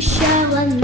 show on me.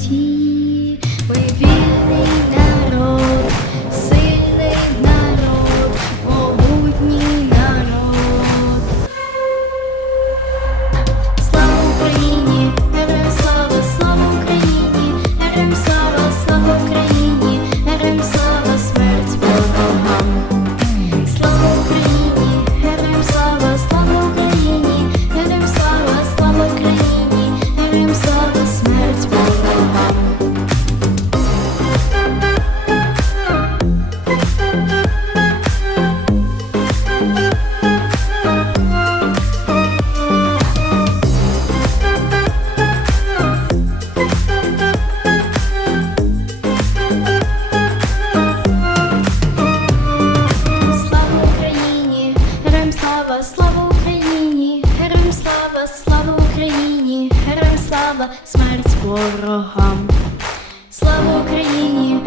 记忆。Україні, героям слава, смерть ворогам, слава Україні.